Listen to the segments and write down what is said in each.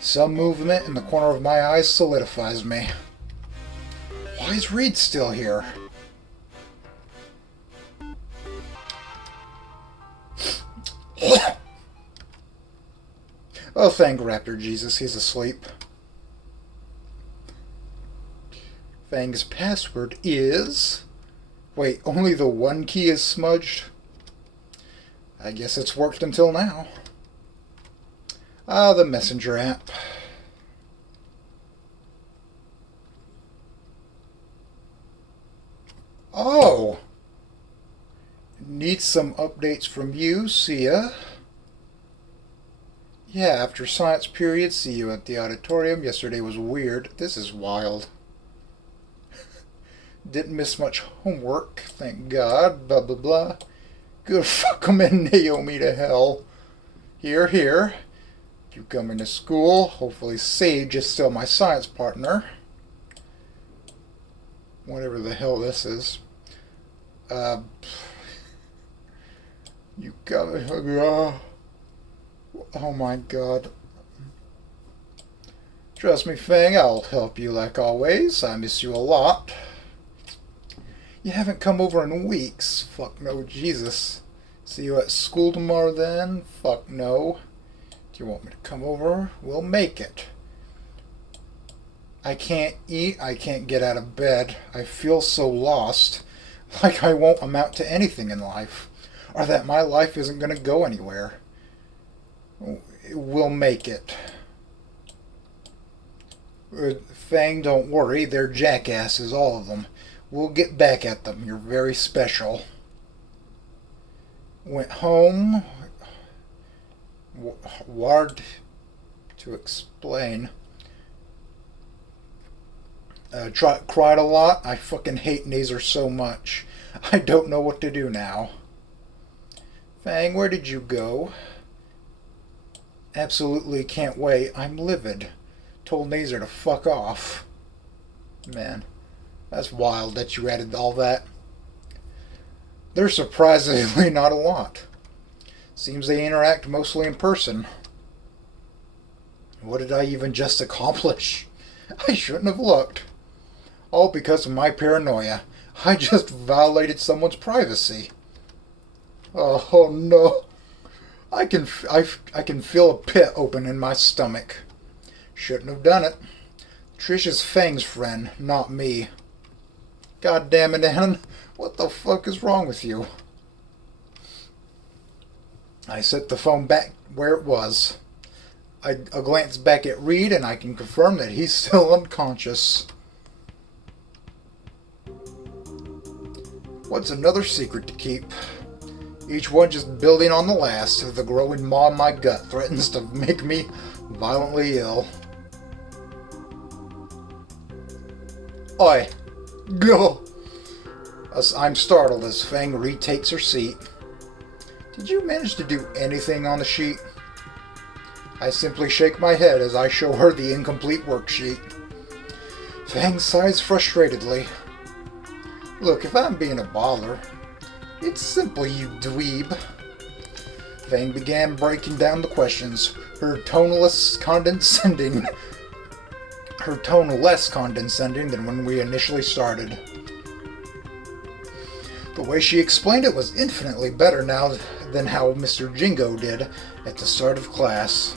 Some movement in the corner of my eyes solidifies me. Why is Reed still here? Oh, thank Raptor Jesus, he's asleep. Fang's password is... Wait, only the one key is smudged? I guess it's worked until now. Ah, the messenger app. Oh! Need some updates from you, see ya. Yeah, after science period, see you at the auditorium. Yesterday was weird. This is wild. Didn't miss much homework, thank God. Blah, blah, blah. Good fuck 'em and Naomi to hell. Here, here. You coming to school. Hopefully Sage is still my science partner. Whatever the hell this is. You got... Oh my God. Trust me, Fang, I'll help you like always. I miss you a lot. You haven't come over in weeks. Fuck no, Jesus. See you at school tomorrow then? Fuck no. Do you want me to come over? We'll make it. I can't eat. I can't get out of bed. I feel so lost. Like I won't amount to anything in life. Or that my life isn't going to go anywhere. We'll make it. Fang, don't worry. They're jackasses, all of them. We'll get back at them. You're very special. Went home. Hard to explain. Cried a lot. I fucking hate Nazer so much. I don't know what to do now. Fang, where did you go? Absolutely can't wait. I'm livid. Told Nazer to fuck off. Man, that's wild that you added all that. They're surprisingly not a lot. Seems they interact mostly in person. What did I even just accomplish? I shouldn't have looked. All because of my paranoia. I just violated someone's privacy. Oh no. I can feel a pit open in my stomach. Shouldn't have done it. Trish is Fang's friend, not me. God damn it, Anon. What the fuck is wrong with you? I set the phone back where it was. I glance back at Reed and I can confirm that he's still unconscious. What's another secret to keep? Each one just building on the last. The growing maw in my gut threatens to make me violently ill. Oi! Go! I'm startled as Fang retakes her seat. Did you manage to do anything on the sheet? I simply shake my head as I show her the incomplete worksheet. Fang sighs frustratedly. Look, if I'm being a bother, it's simple, you dweeb. Fang began breaking down the questions, her tone less condescending than when we initially started. The way she explained it was infinitely better now than how Mr. Jingo did at the start of class.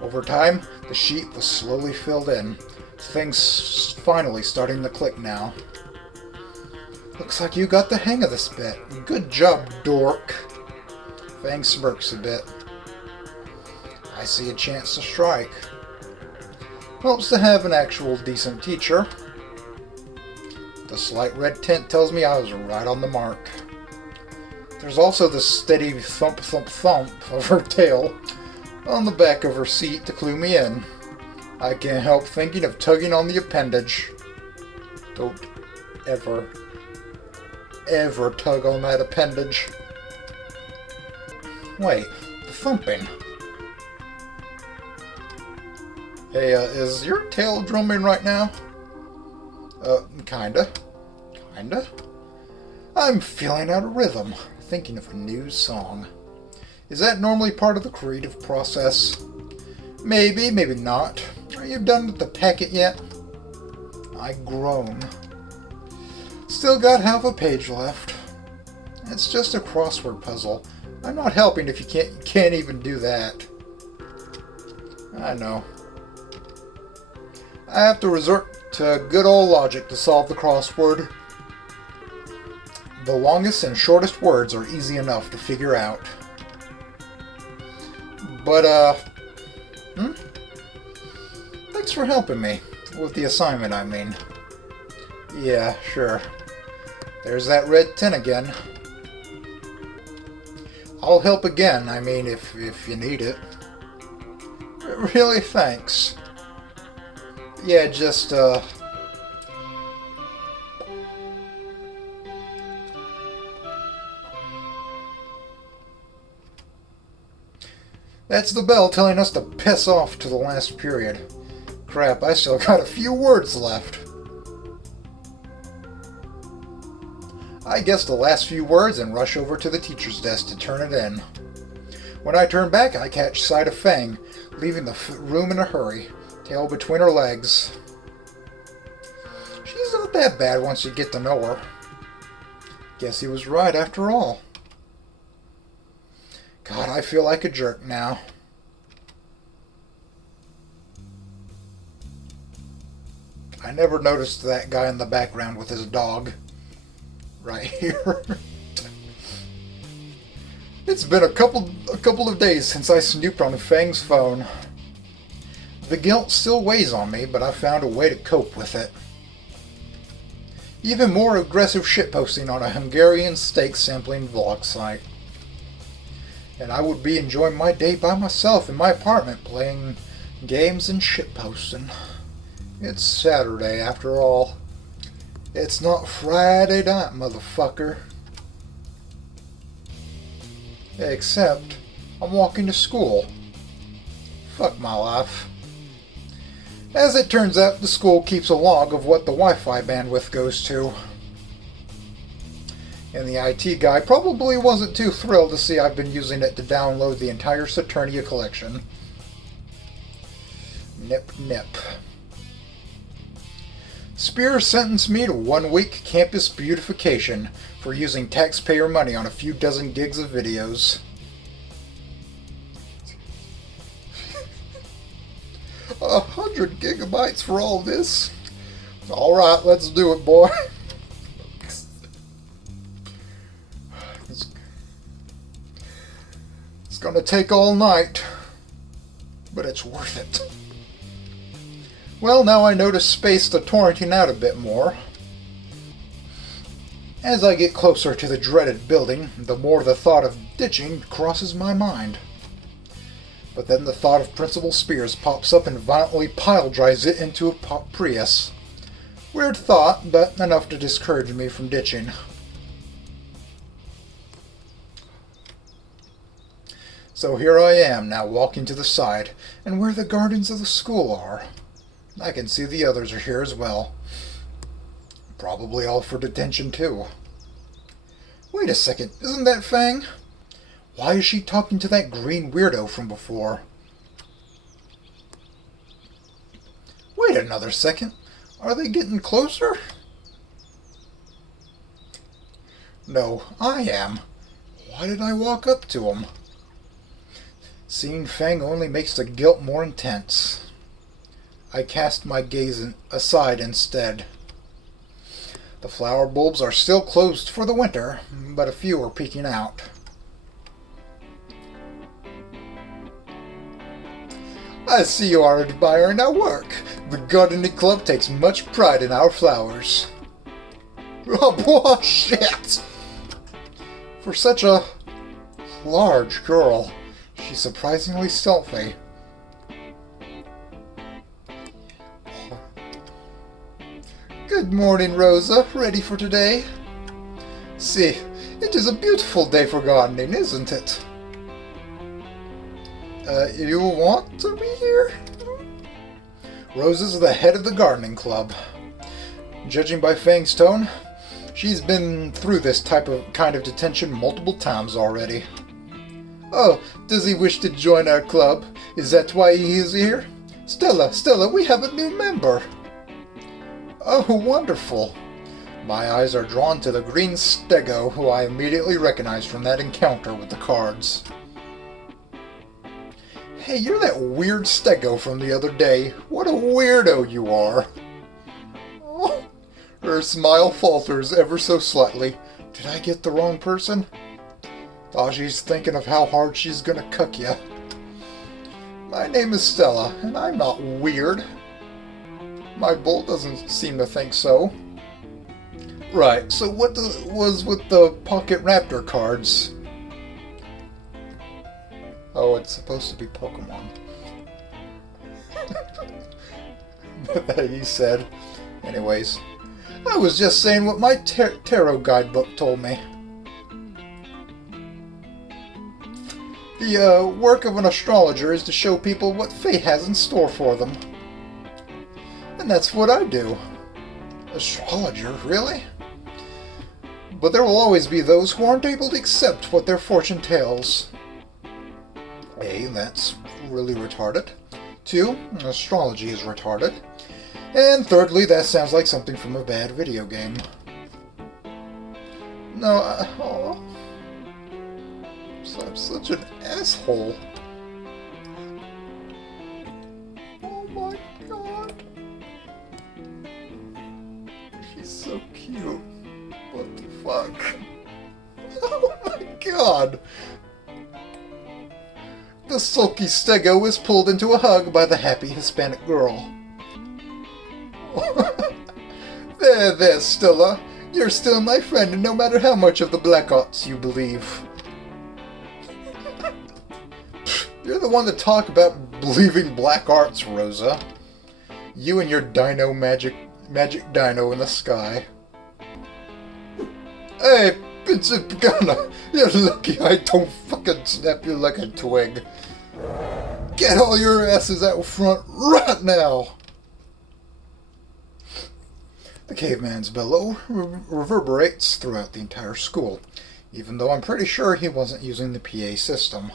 Over time, the sheet was slowly filled in, things finally starting to click now. Looks like you got the hang of this bit. Good job, dork. Fang smirks a bit. I see a chance to strike. Helps to have an actual decent teacher. The slight red tint tells me I was right on the mark. There's also the steady thump thump thump of her tail on the back of her seat to clue me in. I can't help thinking of tugging on the appendage. Don't ever tug on that appendage. Wait, the thumping. Hey, is your tail drumming right now? Kinda. I'm feeling out of rhythm, thinking of a new song. Is that normally part of the creative process? Maybe, maybe not. Are you done with the packet yet? I groan. Still got half a page left. It's just a crossword puzzle. I'm not helping if you can't even do that. I know. I have to resort to good old logic to solve the crossword. The longest and shortest words are easy enough to figure out. But, thanks for helping me. With the assignment, I mean. Yeah, sure. There's that red 10 again. I'll help again, I mean, if you need it. Really, thanks. Yeah, just, That's the bell telling us to piss off to the last period. Crap, I still got a few words left. I guess the last few words and rush over to the teacher's desk to turn it in. When I turn back, I catch sight of Fang, leaving the room in a hurry, tail between her legs. She's not that bad once you get to know her. Guess he was right after all. God, I feel like a jerk now. I never noticed that guy in the background with his dog. Right here. It's been a couple of days since I snooped on Fang's phone. The guilt still weighs on me, but I found a way to cope with it. Even more aggressive shitposting on a Hungarian steak sampling vlog site. And I would be enjoying my day by myself in my apartment playing games and shitposting. It's Saturday after all. It's not Friday night, motherfucker. Except, I'm walking to school. Fuck my life. As it turns out, the school keeps a log of what the Wi-Fi bandwidth goes to. And the IT guy probably wasn't too thrilled to see I've been using it to download the entire Saturnia collection. Nip, nip. Spears sentenced me to 1 week campus beautification for using taxpayer money on a few dozen gigs of videos. 100 gigabytes for all this? Alright, let's do it, boy. It's gonna take all night, but it's worth it. Well, now I notice space to torrenting out a bit more. As I get closer to the dreaded building, the more the thought of ditching crosses my mind. But then the thought of Principal Spears pops up and violently pile-drives it into a Prius. Weird thought, but enough to discourage me from ditching. So here I am, now walking to the side, and where the gardens of the school are. I can see the others are here as well. Probably all for detention too. Wait a second, isn't that Fang? Why is she talking to that green weirdo from before? Wait another second. Are they getting closer? No, I am. Why did I walk up to him? Seeing Fang only makes the guilt more intense. I cast my gaze aside instead. The flower bulbs are still closed for the winter, but a few are peeking out. I see you are admiring our work. The gardening club takes much pride in our flowers. Oh, boy, shit! For such a large girl, she's surprisingly stealthy. Good morning, Rosa. Ready for today? See, it is a beautiful day for gardening, isn't it? You want to be here? Rosa's the head of the gardening club. Judging by Fang's tone, she's been through this kind of detention multiple times already. Oh, does he wish to join our club? Is that why he is here? Stella, we have a new member. Oh, wonderful. My eyes are drawn to the green stego, who I immediately recognize from that encounter with the cards. Hey, you're that weird stego from the other day. What a weirdo you are. Oh, her smile falters ever so slightly. Did I get the wrong person? Oh, she's thinking of how hard she's gonna cuck ya. My name is Stella, and I'm not weird. My bull doesn't seem to think so. Right, so what was with the pocket raptor cards? Oh, it's supposed to be Pokemon. That he said. Anyways, I was just saying what my tarot guidebook told me. The work of an astrologer is to show people what fate has in store for them. And that's what I do. Astrologer, really? But there will always be those who aren't able to accept what their fortune tells. A, that's really retarded. 2, astrology is retarded. And thirdly, that sounds like something from a bad video game. No, oh, I'm such an asshole. Oh my god. She's so cute. What the fuck? Oh my god. The sulky stego is pulled into a hug by the happy Hispanic girl. There, Stella. You're still my friend, no matter how much of the black arts you believe. You're the one to talk about believing black arts, Rosa. You and your dino magic dino in the sky. Hey, Pinche Pagana, you're lucky I don't fucking snap you like a twig. Get all your asses out front right now! The caveman's bellow reverberates throughout the entire school, even though I'm pretty sure he wasn't using the PA system.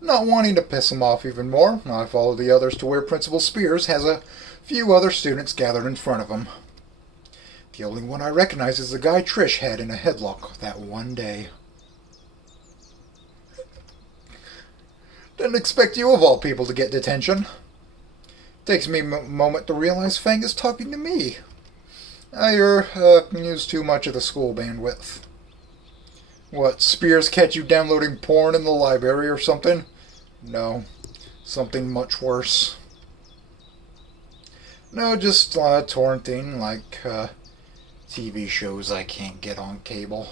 Not wanting to piss him off even more, I follow the others to where Principal Spears has a few other students gathered in front of him. The only one I recognize is the guy Trish had in a headlock that one day. Didn't expect you of all people to get detention. Takes me a moment to realize Fang is talking to me. I use too much of the school bandwidth. What, Spears catch you downloading porn in the library or something? No, something much worse. No, just torrenting, like TV shows I can't get on cable.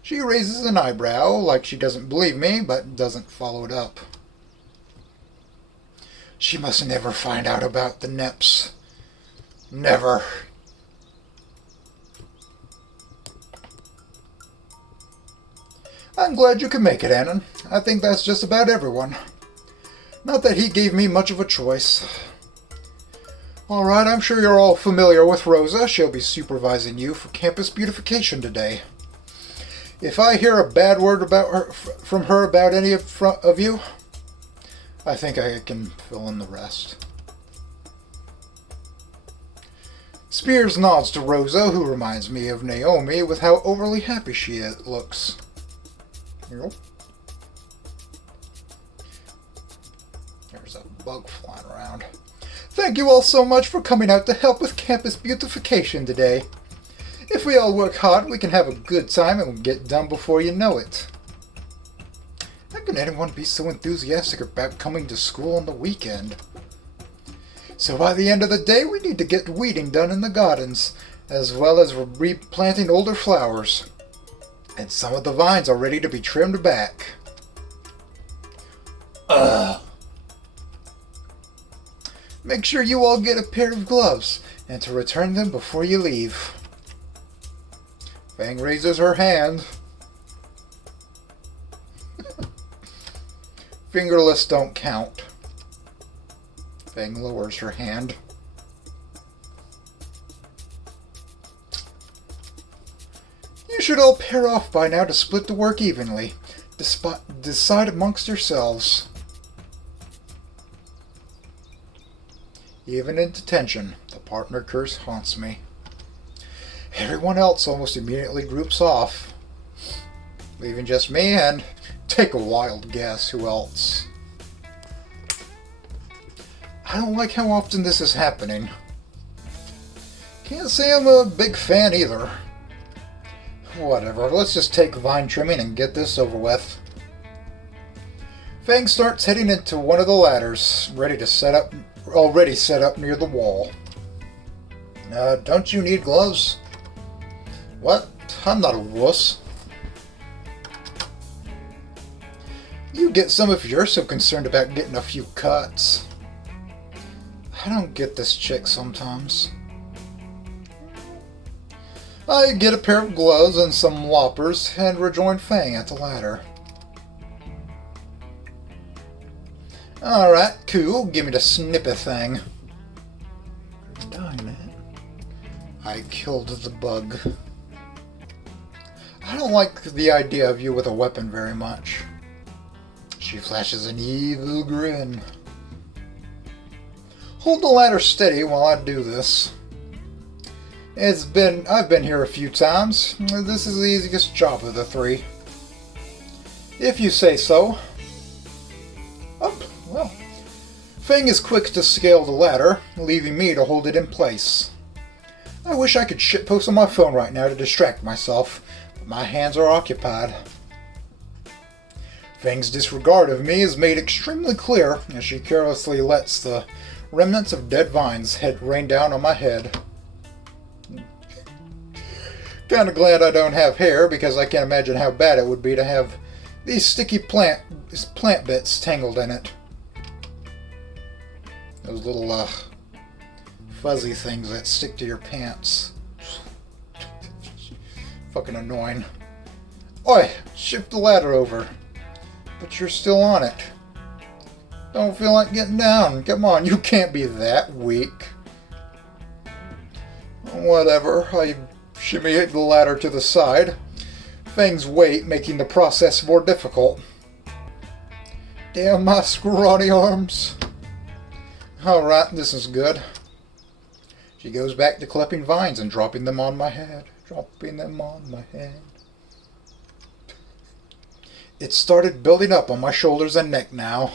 She raises an eyebrow, like she doesn't believe me, but doesn't follow it up. She must never find out about the NEPs. Never. I'm glad you could make it, Anon. I think that's just about everyone. Not that he gave me much of a choice. Alright, I'm sure you're all familiar with Rosa. She'll be supervising you for campus beautification today. If I hear a bad word from her about any of you, I think I can fill in the rest. Spears nods to Rosa, who reminds me of Naomi with how overly happy she looks. Yep. There's a bug flying around. Thank you all so much for coming out to help with campus beautification today. If we all work hard, we can have a good time and we'll get done before you know it. How can anyone be so enthusiastic about coming to school on the weekend? So by the end of the day, we need to get weeding done in the gardens, as well as replanting older flowers. And some of the vines are ready to be trimmed back. Make sure you all get a pair of gloves, and to return them before you leave. Fang raises her hand. Fingerless don't count. Fang lowers her hand. should all pair off by now to split the work evenly. Decide amongst yourselves. Even in detention, the partner curse haunts me. Everyone else almost immediately groups off, leaving just me and, take a wild guess, who else? I don't like how often this is happening. Can't say I'm a big fan either. Whatever, let's just take vine trimming and get this over with. Fang starts heading into one of the ladders, already set up near the wall. Don't you need gloves? What? I'm not a wuss. You get some if you're so concerned about getting a few cuts. I don't get this chick sometimes. I get a pair of gloves and some loppers and rejoin Fang at the ladder. Alright, cool. Give me the snippy thing. Darn it. I killed the bug. I don't like the idea of you with a weapon very much. She flashes an evil grin. Hold the ladder steady while I do this. I've been here a few times. This is the easiest job of the three. If you say so. Oh, well. Fang is quick to scale the ladder, leaving me to hold it in place. I wish I could shitpost on my phone right now to distract myself, but my hands are occupied. Fang's disregard of me is made extremely clear as she carelessly lets the remnants of dead vines rain down on my head. Kinda glad I don't have hair, because I can't imagine how bad it would be to have these sticky plant bits tangled in it. Those little fuzzy things that stick to your pants. Fucking annoying. Oi! Shift the ladder over. But you're still on it. Don't feel like getting down. Come on, you can't be that weak. Whatever. I shimmy the ladder to the side. Fang's weight making the process more difficult. Damn my scrawny arms. Alright, this is good. She goes back to clipping vines and dropping them on my head. It started building up on my shoulders and neck now.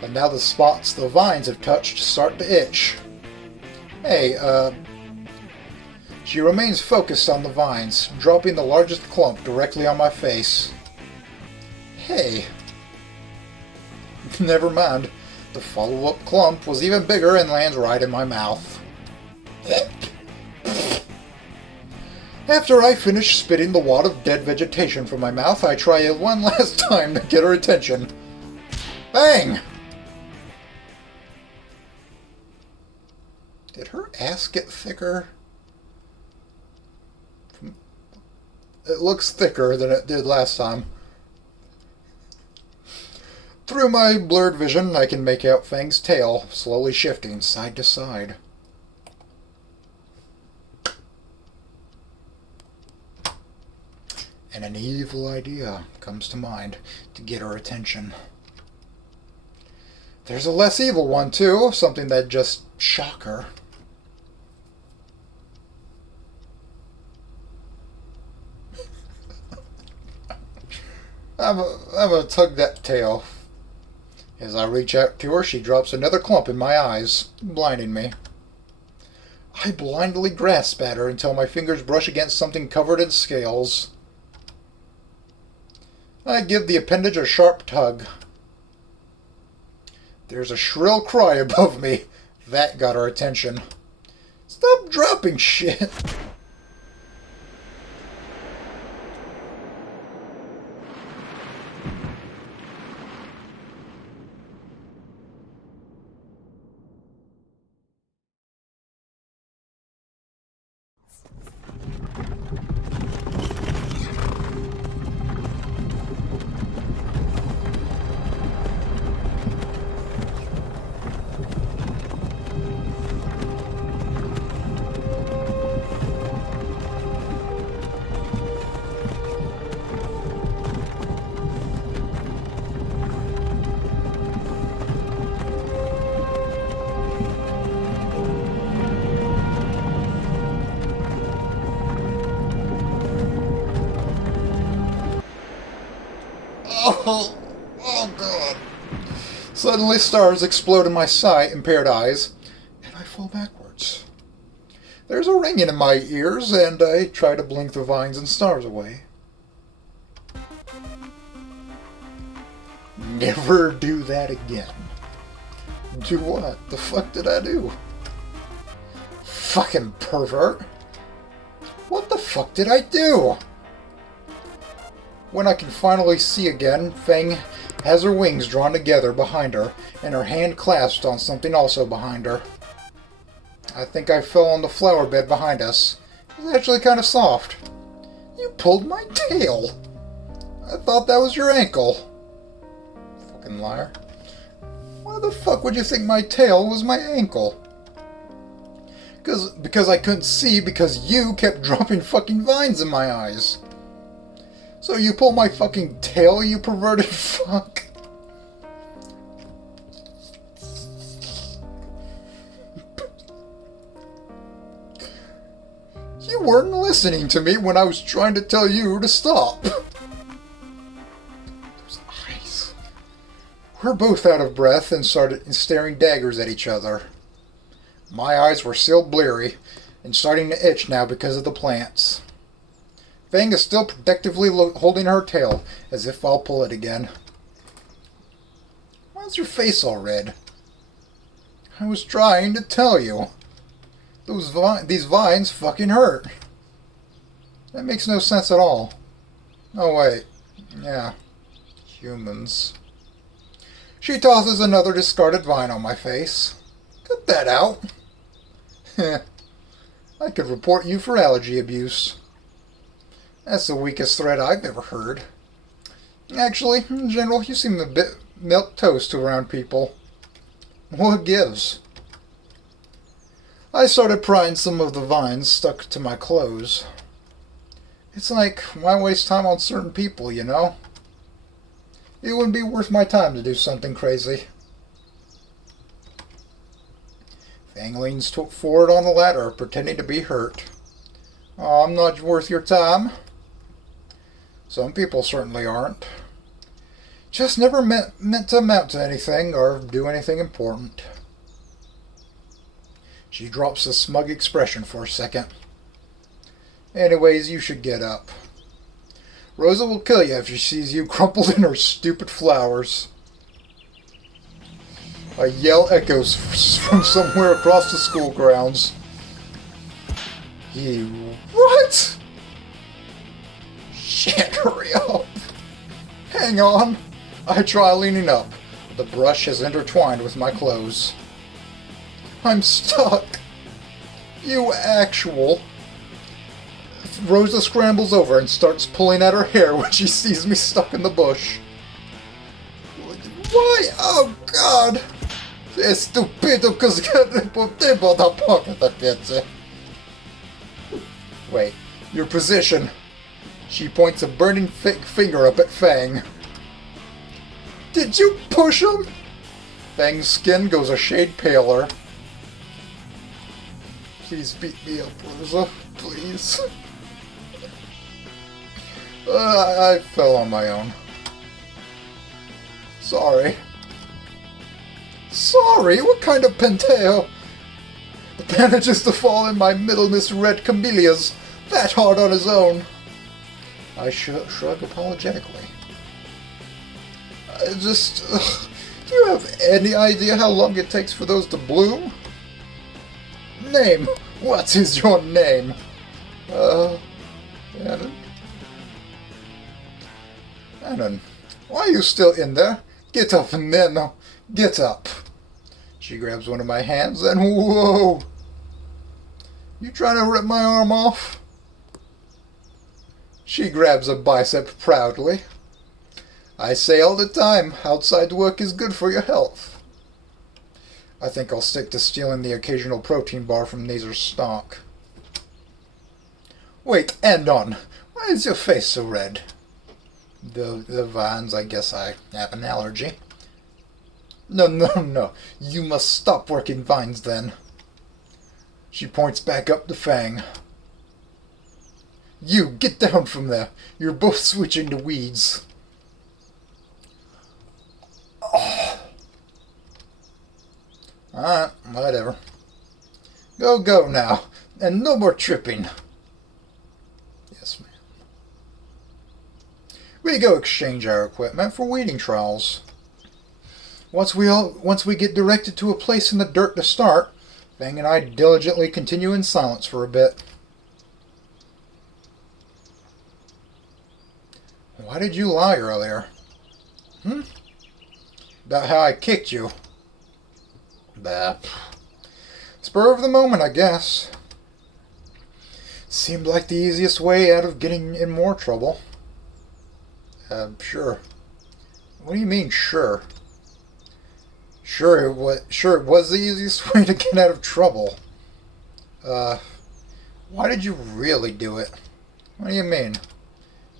And now the spots the vines have touched start to itch. Hey, She remains focused on the vines, dropping the largest clump directly on my face. Hey. Never mind. The follow-up clump was even bigger and lands right in my mouth. After I finish spitting the wad of dead vegetation from my mouth, I try it one last time to get her attention. Bang! Did her ass get thicker? It looks thicker than it did last time. Through my blurred vision, I can make out Fang's tail slowly shifting side to side. And an evil idea comes to mind to get her attention. There's a less evil one, too, something that'd just shock her. I'm gonna tug that tail. As I reach out to her, she drops another clump in my eyes, blinding me. I blindly grasp at her until my fingers brush against something covered in scales. I give the appendage a sharp tug. There's a shrill cry above me. That got her attention. Stop dropping shit! Oh, oh God. Suddenly stars explode in my sight-impaired eyes, and I fall backwards. There's a ringing in my ears, and I try to blink the vines and stars away. Never do that again. Do what? The fuck did I do? Fucking pervert. What the fuck did I do? When I can finally see again, Fang has her wings drawn together behind her, and her hand clasped on something also behind her. I think I fell on the flower bed behind us. It's actually kind of soft. You pulled my tail. I thought that was your ankle. Fucking liar. Why the fuck would you think my tail was my ankle? Because I couldn't see because you kept dropping fucking vines in my eyes. So you pull my fucking tail, you perverted fuck? You weren't listening to me when I was trying to tell you to stop. Those eyes. We're both out of breath and started staring daggers at each other. My eyes were still bleary and starting to itch now because of the plants. Fang is still protectively holding her tail, as if I'll pull it again. Why's your face all red? I was trying to tell you. These vines fucking hurt. That makes no sense at all. Oh wait. Yeah. Humans. She tosses another discarded vine on my face. Cut that out. I could report you for allergy abuse. That's the weakest threat I've ever heard. Actually, in general, you seem a bit milquetoast around people. What gives? I started prying some of the vines stuck to my clothes. It's like, why waste time on certain people, you know? It wouldn't be worth my time to do something crazy. Fang leans forward on the ladder, pretending to be hurt. Oh, I'm not worth your time. Some people certainly aren't. Just never meant to amount to anything or do anything important. She drops a smug expression for a second. Anyways, you should get up. Rosa will kill you if she sees you crumpled in her stupid flowers. A yell echoes from somewhere across the school grounds. You... What? Shit, hurry up. Hang on. I try leaning up. The brush has intertwined with my clothes. I'm stuck. You actual... Rosa scrambles over and starts pulling at her hair when she sees me stuck in the bush. Why? Oh, God! Estupido, Wait, your position. She points a burning finger up at Fang. Did you push him? Fang's skin goes a shade paler. Please beat me up, Rosa. Please. I fell on my own. Sorry. Sorry? What kind of penteo? Manages to fall in my middle misread camellias that hard on his own. I shrug apologetically. Do you have any idea how long it takes for those to bloom? Name. What is your name? Anon? Anon, why are you still in there? Get up, Neno. Get up. She grabs one of my hands and whoa! You trying to rip my arm off? She grabs a bicep proudly. I say all the time, outside work is good for your health. I think I'll stick to stealing the occasional protein bar from Nazer's stock. Wait, Anon, why is your face so red? The vines, I guess I have an allergy. No. You must stop working vines then. She points back up to Fang. You, get down from there. You're both switching to weeds. Alright, whatever. Go now, and no more tripping. Yes, ma'am. We go exchange our equipment for weeding trowels. Once we get directed to a place in the dirt to start, Fang and I diligently continue in silence for a bit. Why did you lie earlier? About how I kicked you? Bah. Spur of the moment, I guess. Seemed like the easiest way out of getting in more trouble. Sure. What do you mean, sure? Sure it was the easiest way to get out of trouble. Why did you really do it? What do you mean?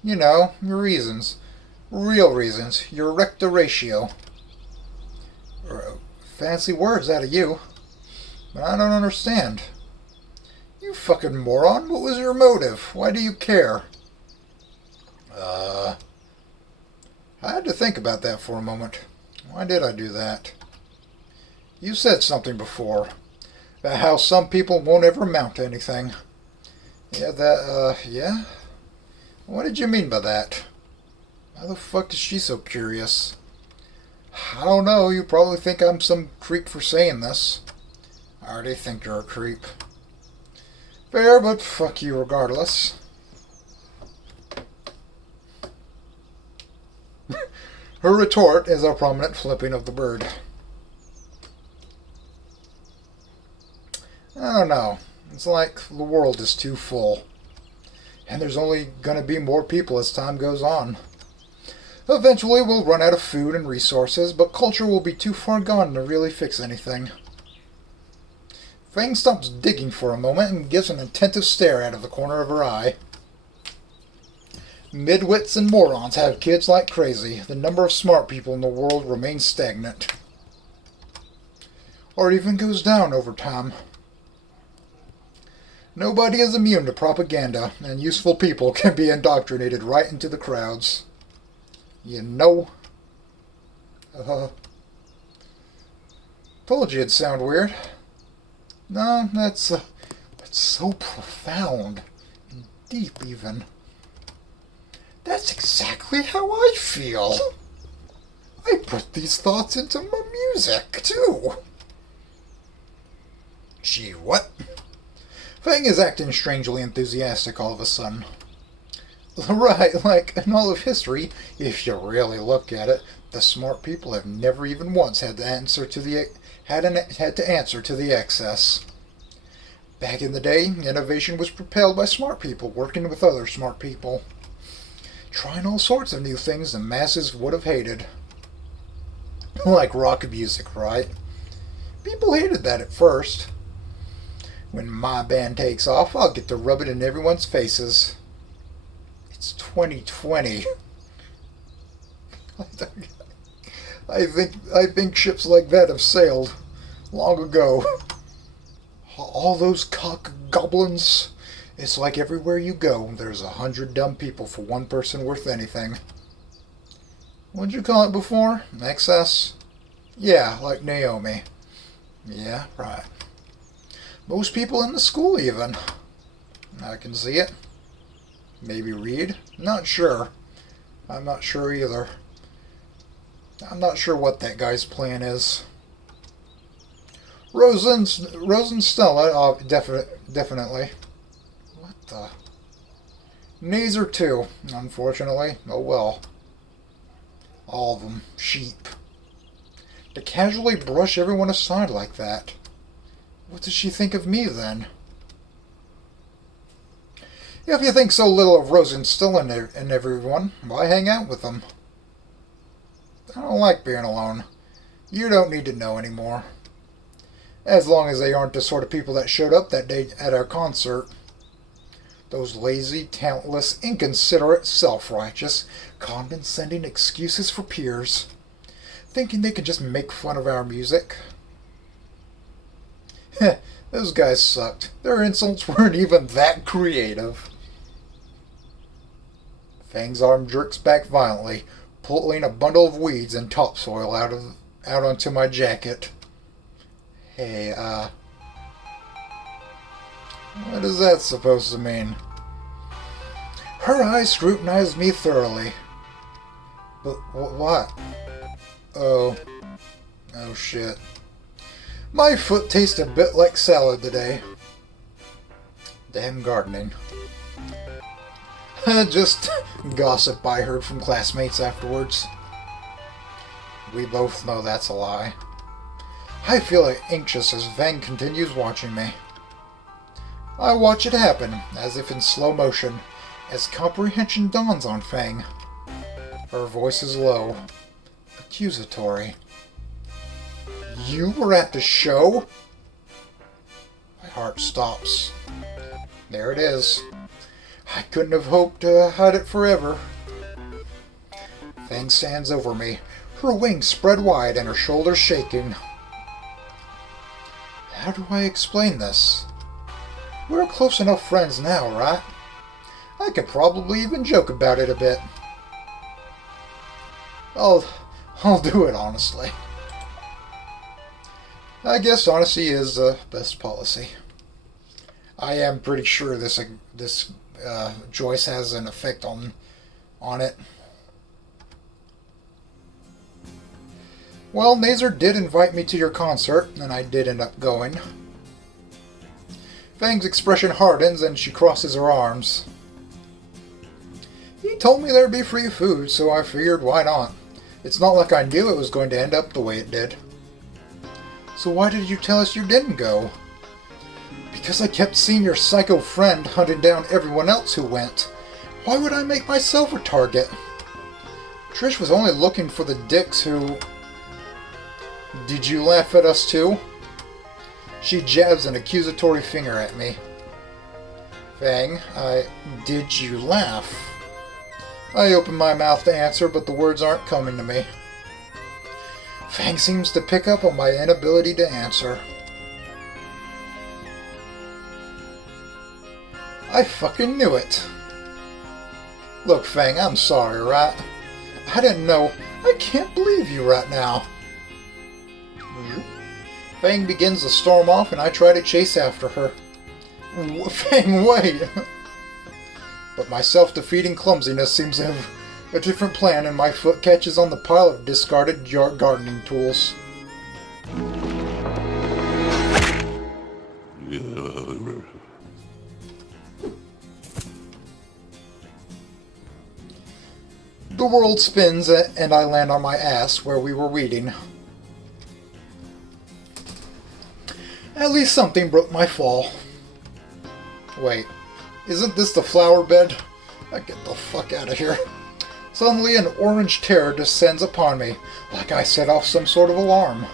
You know, your reasons. Real reasons. Your recta ratio. Fancy words out of you. But I don't understand. You fucking moron. What was your motive? Why do you care? I had to think about that for a moment. Why did I do that? You said something before. About how some people won't ever amount to anything. Yeah, yeah? What did you mean by that? Why the fuck is she so curious? I don't know, you probably think I'm some creep for saying this. I already think you're a creep. Fair, but fuck you regardless. Her retort is a prominent flipping of the bird. I don't know. It's like the world is too full. And there's only gonna be more people as time goes on. Eventually we'll run out of food and resources, but culture will be too far gone to really fix anything. Fang stops digging for a moment and gives an attentive stare out of the corner of her eye. Midwits and morons have kids like crazy. The number of smart people in the world remains stagnant. Or even goes down over time. Nobody is immune to propaganda, and useful people can be indoctrinated right into the crowds. You know? Told you it'd sound weird. No, that's so profound. And deep, even. That's exactly how I feel. I put these thoughts into my music, too. Gee, what? Fang is acting strangely enthusiastic all of a sudden. Right, like in all of history, if you really look at it, the smart people have never even once had to answer to the excess. Back in the day, innovation was propelled by smart people working with other smart people, trying all sorts of new things the masses would have hated. Like rock music, right? People hated that at first. When my band takes off, I'll get to rub it in everyone's faces. It's 2020. I think ships like that have sailed long ago. All those cock goblins. It's like everywhere you go, there's 100 dumb people for one person worth anything. What'd you call it before? Excess? Yeah, like Naomi. Yeah, right. Most people in the school, even. I can see it. Maybe read? Not sure. I'm not sure either. I'm not sure what that guy's plan is. Rosa and Stella, definitely. What the? Neither too, unfortunately. Oh well. All of them. Sheep. To casually brush everyone aside like that. What does she think of me, then? If you think so little of Rosa and Stella and everyone, why hang out with them? I don't like being alone. You don't need to know anymore. As long as they aren't the sort of people that showed up that day at our concert. Those lazy, talentless, inconsiderate, self-righteous, condescending excuses for peers. Thinking they could just make fun of our music. Heh, those guys sucked. Their insults weren't even that creative. Fang's arm jerks back violently, pulling a bundle of weeds and topsoil out onto my jacket. Hey, what is that supposed to mean? Her eyes scrutinized me thoroughly. But what? Oh shit. My foot tastes a bit like salad today. Damn gardening. Just gossip I heard from classmates afterwards. We both know that's a lie. I feel anxious as FANG continues watching me. I watch it happen, as if in slow motion, as comprehension dawns on FANG. Her voice is low, accusatory. You were at the show? My heart stops. There it is. I couldn't have hoped to hide it forever. FANG stands over me, her wings spread wide and her shoulders shaking. How do I explain this? We're close enough friends now, right? I could probably even joke about it a bit. I'll do it honestly. I guess honesty is the best policy. I am pretty sure this Joyce has an effect on it. Well, Nazer did invite me to your concert, and I did end up going. FANG's expression hardens, and she crosses her arms. He told me there'd be free food, so I figured why not. It's not like I knew it was going to end up the way it did. So why did you tell us you didn't go? Because I kept seeing your psycho friend hunting down everyone else who went. Why would I make myself a target? Trish was only looking for the dicks who... Did you laugh at us too? She jabs an accusatory finger at me. FANG, did you laugh? I open my mouth to answer, but the words aren't coming to me. FANG seems to pick up on my inability to answer. I fucking knew it. Look, FANG, I'm sorry, right? I didn't know. I can't believe you right now. FANG begins to storm off, and I try to chase after her. FANG, wait! But my self-defeating clumsiness seems to have a different plan, and my foot catches on the pile of discarded gardening tools. The world spins, and I land on my ass where we were weeding. At least something broke my fall. Wait, isn't this the flower bed? Get the fuck out of here. Suddenly an orange terror descends upon me, like I set off some sort of alarm.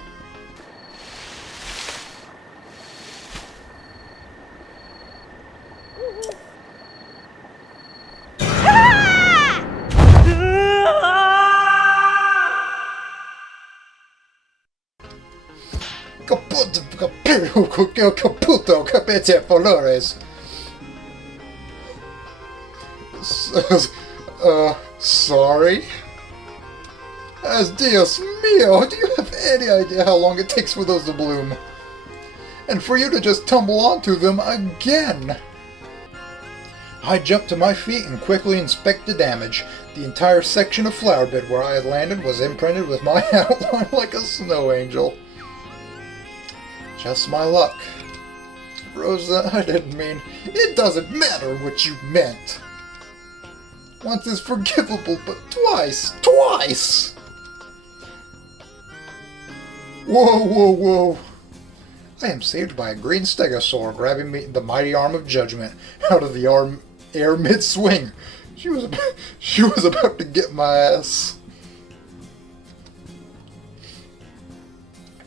Caputo, capete flores. Sorry? As Dios mio, do you have any idea how long it takes for those to bloom? And for you to just tumble onto them again! I jumped to my feet and quickly inspected the damage. The entire section of flower bed where I had landed was imprinted with my outline like a snow angel. Just my luck. Rosa, I didn't mean... It doesn't matter what you meant. Once is forgivable, but twice! Twice! Whoa, whoa, whoa. I am saved by a green stegosaur grabbing me the mighty arm of judgment out of the air mid-swing. She was about to get my ass.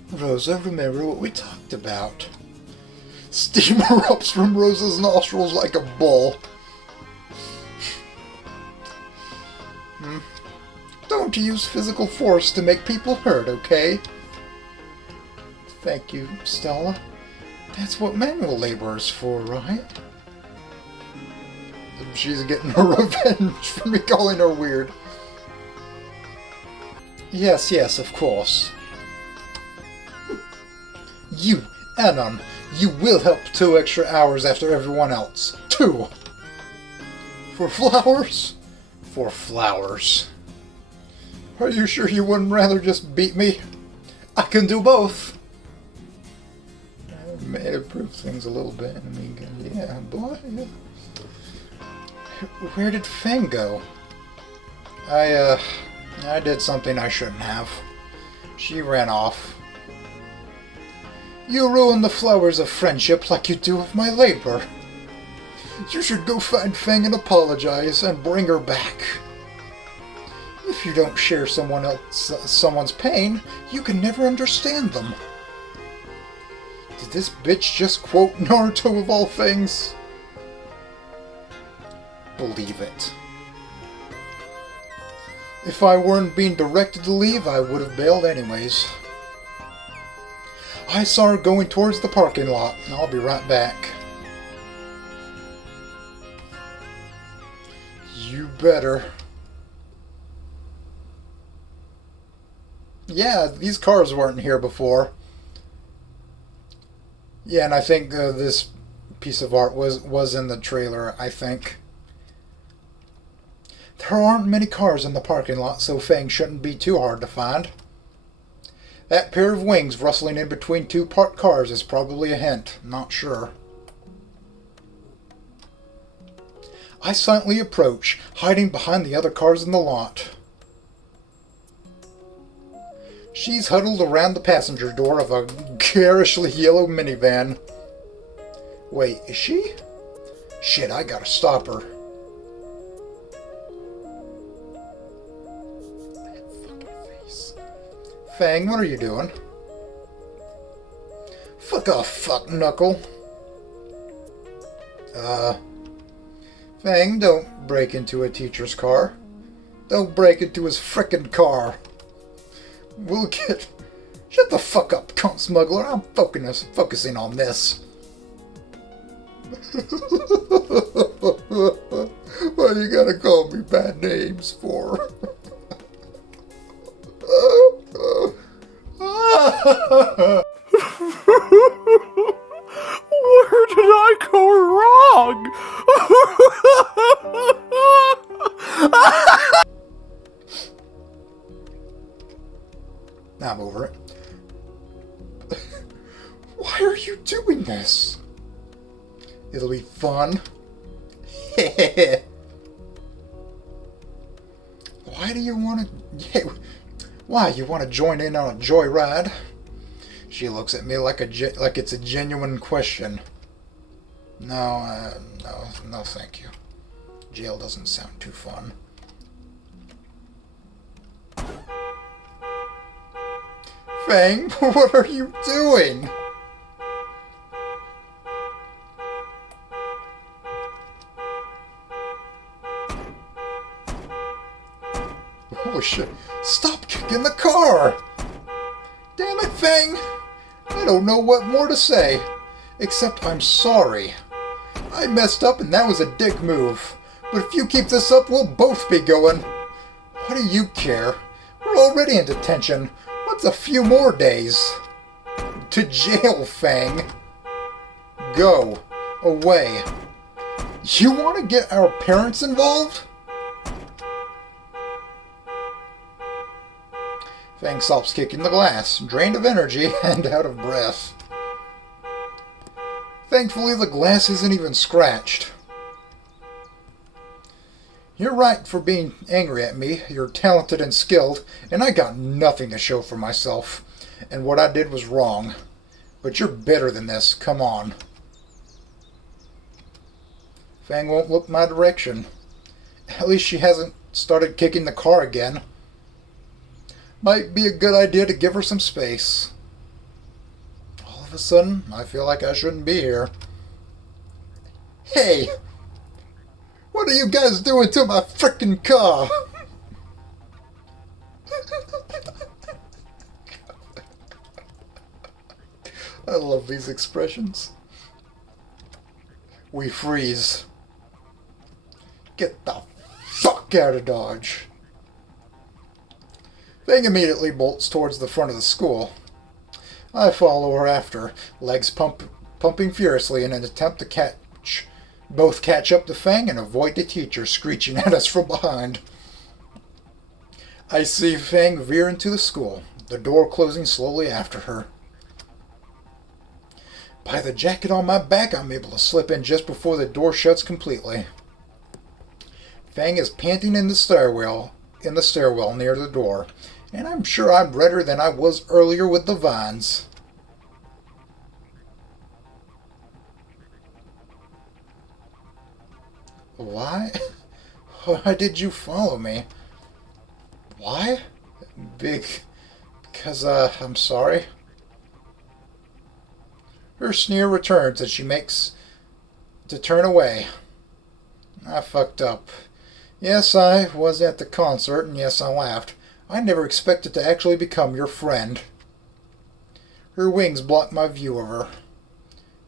Rosa, remember what we talked about. Steam erupts from Rosa's nostrils like a bull. Don't use physical force to make people hurt, okay? Thank you, Stella. That's what manual labor is for, right? She's getting her revenge for me calling her weird. Yes, of course. You, Anon, you will help 2 extra hours after everyone else. 2! For flowers? For flowers. Are you sure you wouldn't rather just beat me? I can do both. I may improve things a little bit. I mean, yeah, boy. Yeah. Where did FANG go? I did something I shouldn't have. She ran off. You ruined the flowers of friendship like you do of my labor. You should go find FANG and apologize and bring her back. If you don't share someone's pain, you can never understand them. Did this bitch just quote Naruto of all things? Believe it. If I weren't being directed to leave, I would have bailed anyways. I saw her going towards the parking lot, and I'll be right back. You better. Yeah, these cars weren't here before. Yeah, and I think this piece of art was in the trailer, I think. There aren't many cars in the parking lot, so FANG shouldn't be too hard to find. That pair of wings rustling in between 2 parked cars is probably a hint. Not sure. I silently approach, hiding behind the other cars in the lot. She's huddled around the passenger door of a garishly yellow minivan. Wait, is she? Shit, I gotta stop her. That fucking face. FANG, what are you doing? Fuck off, fuck knuckle. FANG, don't break into a teacher's car. Don't break into his frickin' car. We'll get... Shut the fuck up, cunt smuggler. I'm focusing on this. What are you gonna call me bad names for? Where did I go wrong? I'm over it. Why are you doing this? It'll be fun. Why do you want to... Why, you want to join in on a joyride? She looks at me like it's a genuine question. No, no, thank you. Jail doesn't sound too fun. FANG, what are you doing? Holy shit. Stop kicking the car! Damn it, FANG! I don't know what more to say. Except I'm sorry. I messed up and that was a dick move. But if you keep this up, we'll both be going. What do you care? We're already in detention. What's a few more days? To jail, FANG. Go. Away. You want to get our parents involved? FANG stops kicking the glass, drained of energy and out of breath. Thankfully, the glass isn't even scratched. You're right for being angry at me. You're talented and skilled, and I got nothing to show for myself. And what I did was wrong. But you're better than this. Come on. FANG won't look my direction. At least she hasn't started kicking the car again. Might be a good idea to give her some space. All of a sudden, I feel like I shouldn't be here. Hey! What are you guys doing to my frickin' car? I love these expressions. We freeze. Get the fuck out of Dodge. FANG immediately bolts towards the front of the school. I follow her after, legs pumping furiously in an attempt to catch up to Fang and avoid the teacher screeching at us from behind. I see Fang veer into the school, the door closing slowly after her. By the jacket on my back, I'm able to slip in just before the door shuts completely. Fang is panting in the stairwell near the door, and I'm sure I'm redder than I was earlier with the vines. Why? Why did you follow me? Why? Because, I'm sorry. Her sneer returns as she makes to turn away. I fucked up. Yes, I was at the concert, and yes, I laughed. I never expected to actually become your friend. Her wings block my view of her.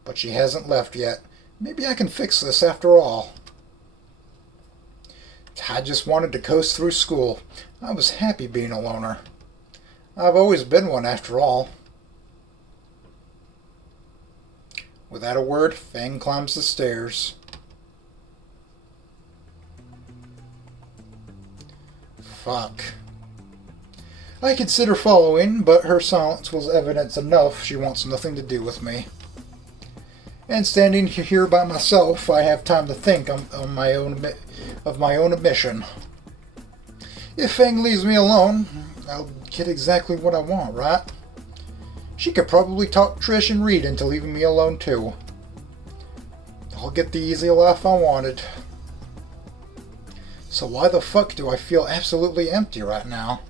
But she hasn't left yet. Maybe I can fix this after all. I just wanted to coast through school. I was happy being a loner. I've always been one after all. Without a word, Fang climbs the stairs. Fuck. I consider following, but her silence was evidence enough she wants nothing to do with me. And standing here by myself, I have time to think of my own admission. If Fang leaves me alone, I'll get exactly what I want, right? She could probably talk Trish and Reed into leaving me alone too. I'll get the easy life I wanted. So why the fuck do I feel absolutely empty right now?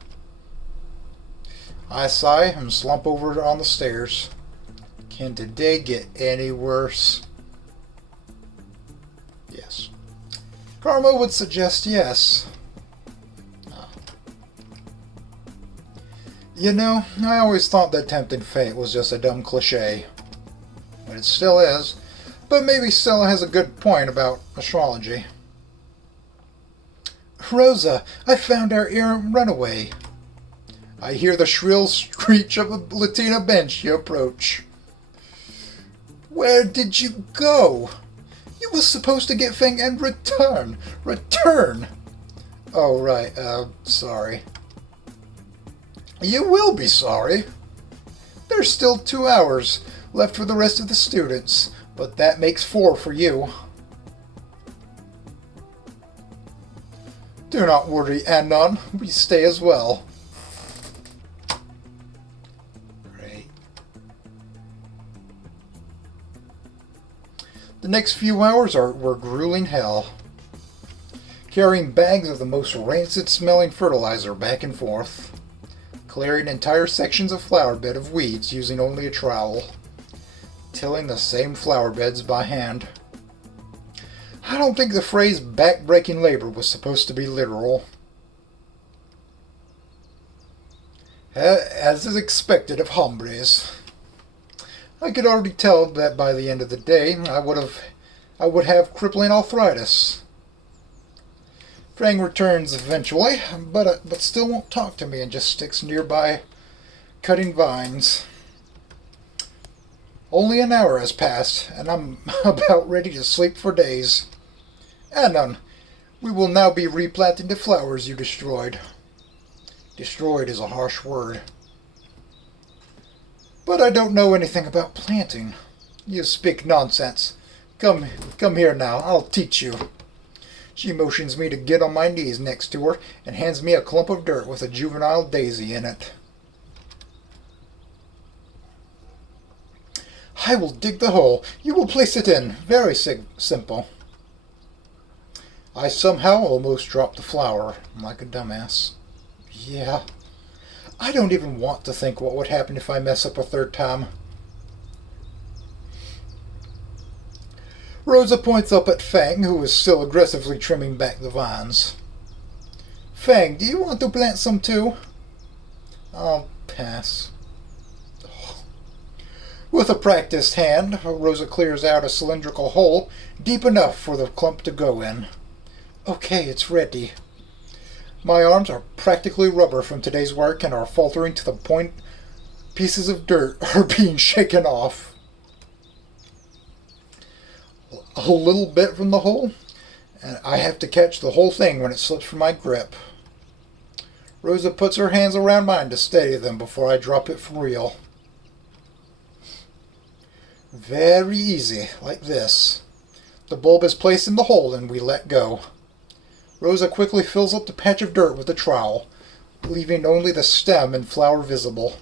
I sigh and slump over on the stairs. Can today get any worse? Yes. Karma would suggest yes. You know, I always thought that tempting fate was just a dumb cliche. But it still is. But maybe Stella has a good point about astrology. Rosa, I found our errant runaway. I hear the shrill screech of a Latina bench you approach. Where did you go? You were supposed to get Fang and return. Return! Oh, right, sorry. You will be sorry. There's still 2 hours left for the rest of the students, but that makes 4 for you. Do not worry, Anon. We stay as well. Great. The next few hours were grueling hell. Carrying bags of the most rancid-smelling fertilizer back and forth. Clearing entire sections of flower bed of weeds using only a trowel. Tilling the same flower beds by hand. I don't think the phrase back-breaking labor was supposed to be literal. As is expected of hombres. I could already tell that by the end of the day I would have crippling arthritis. Fang returns eventually, but still won't talk to me and just sticks nearby cutting vines. Only an hour has passed, and I'm about ready to sleep for days. Anon, we will now be replanting the flowers you destroyed. Destroyed is a harsh word. But I don't know anything about planting. You speak nonsense. Come here now, I'll teach you. She motions me to get on my knees next to her and hands me a clump of dirt with a juvenile daisy in it. I will dig the hole. You will place it in. Very simple. I somehow almost dropped the flower, like a dumbass. Yeah. I don't even want to think what would happen if I mess up a 3rd time. Rosa points up at Fang, who is still aggressively trimming back the vines. Fang, do you want to plant some too? I'll pass. With a practiced hand, Rosa clears out a cylindrical hole deep enough for the clump to go in. Okay, it's ready. My arms are practically rubber from today's work and are faltering to the point Pieces of dirt are being shaken off. A little bit from the hole, and I have to catch the whole thing when it slips from my grip. Rosa puts her hands around mine to steady them before I drop it for real. Very easy, like this. The bulb is placed in the hole and we let go. Rosa quickly fills up the patch of dirt with a trowel, leaving only the stem and flower visible.